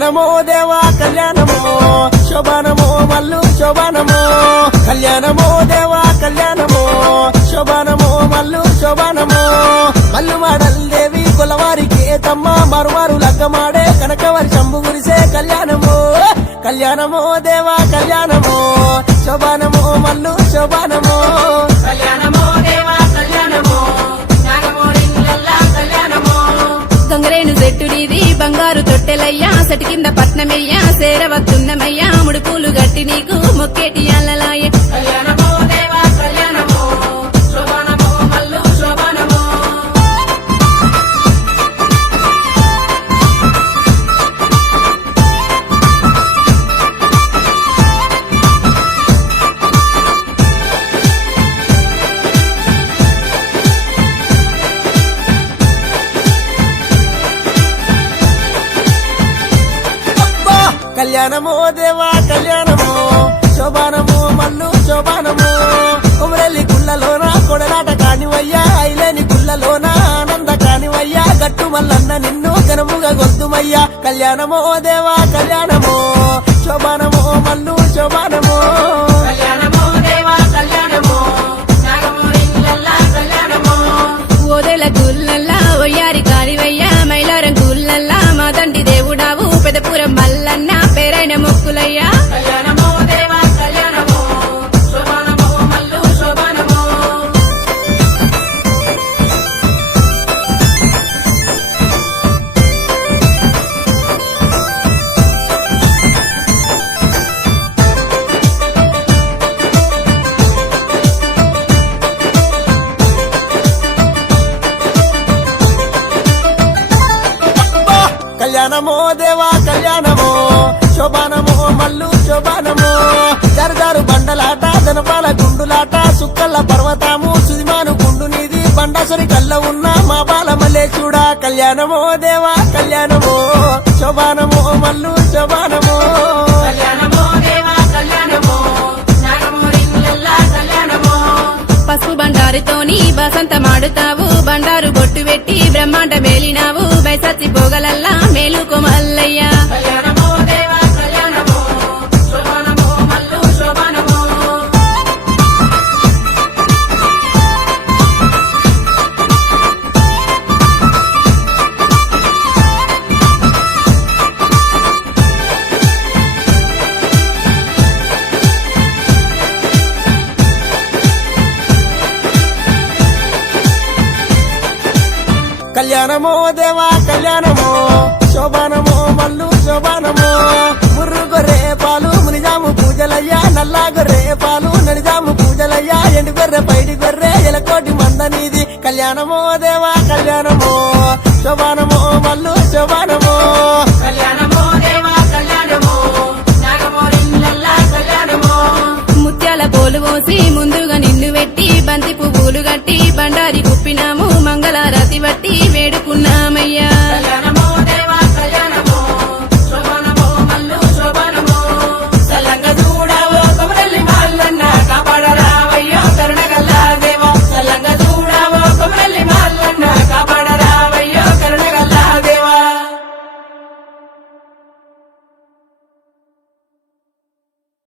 కళ్యాణమో దేవా కళ్యాణమో శోభానమో మల్లు శోభానమో కళ్యాణమో దేవా కళ్యాణమో శోభానమో మల్లు శోభానమో మల్లు మాడల్ దేవి కొలవారికి తమ్మ మరుమారు లగ్గమాడే కనకవరి శంభు గురిసే కళ్యాణమో కళ్యాణమో దేవా కళ్యాణమో శోభానమో మల్లు శోభానమో కళ్యాణమో దేవా కళ్యాణమో నాగమోరింగులల్లా కళ్యాణమో దొంగరేను చెట్టునిది బంగారు తొట్టెలయ్యా సటి కింద పట్నమయ్యా సేరవత్తున్నమయ్యా ముడుపులు గట్టి నీకు మొక్కేటి అల్లలాయే కళ్యాణమో దేవా కళ్యాణమో శోభానమో మల్లు శోభానమో అబ్బా! కళ్యాణమో దేవా కళ్యాణమో శోభానమో మల్లు శోభానమో కుమరెల్లి గుళ్ళలోన కొడలాట కానివయ్యా ఐలేని గుళ్ళలోన ఆనంద కానివయ్యా గట్టు మల్లన్న నిన్ను ఘనముగా గొంతుమయ్యా కళ్యాణమో దేవా కళ్యాణమో శోభానమో మల్లు శోభానమో కళ్యాణమో దేవా కళ్యాణమో నాగమోరింగులల్లా కళ్యాణమో ఓదెల గుల్లల్లా ఒయ్యారి కాళివయ్యా మైలారం గుల్లల్లా మా తండ్రి దేవుడావు పెదపురం మల్లన్న పేరైన మొక్కులయ్యా కళ్యాణమో దేవా కళ్యాణమో శోభానమో మల్లు శోభానమో అబ్బా! కళ్యాణమో దేవా కళ్యాణమో శోభానమో మల్లు శోభానమో జరజారు బండలాట జనపాల గుండులాట సుక్కల్ల పర్వతము సుదిమాను గుండు నీది బండసరి కల్ల ఉన్న మా బాల మల్లేశుడా కళ్యాణమో దేవా కళ్యాణమో శోభానమో మల్లు శోభానమో కళ్యాణమో దేవా కళ్యాణమో నాగమోరింగులల్లా కళ్యాణమో పసుపు బండారుతోని బసంత మాడుతావు బండారు బొట్టు పెట్టి బ్రహ్మాండ మేలినావు బైసత్తి పోగలల్లా మేలుకో మల్లయ్యా కళ్యాణమో దేవా కళ్యాణమో శోభానమో మల్లు శోభానమో కళ్యాణమో దేవా కళ్యాణమో శోభానమో మల్లు శోభానమో ముర్రు గొర్రె పాలు మునిజాము పూజలయ్యా నల్లా గొర్రె పాలు నడిజాము పూజలయ్యా ఎండు గొర్రె పైడి గొర్రె ఎలకోటి మందనీది కళ్యాణమో దేవా కళ్యాణమో శోభానమో మల్లు శోభానమో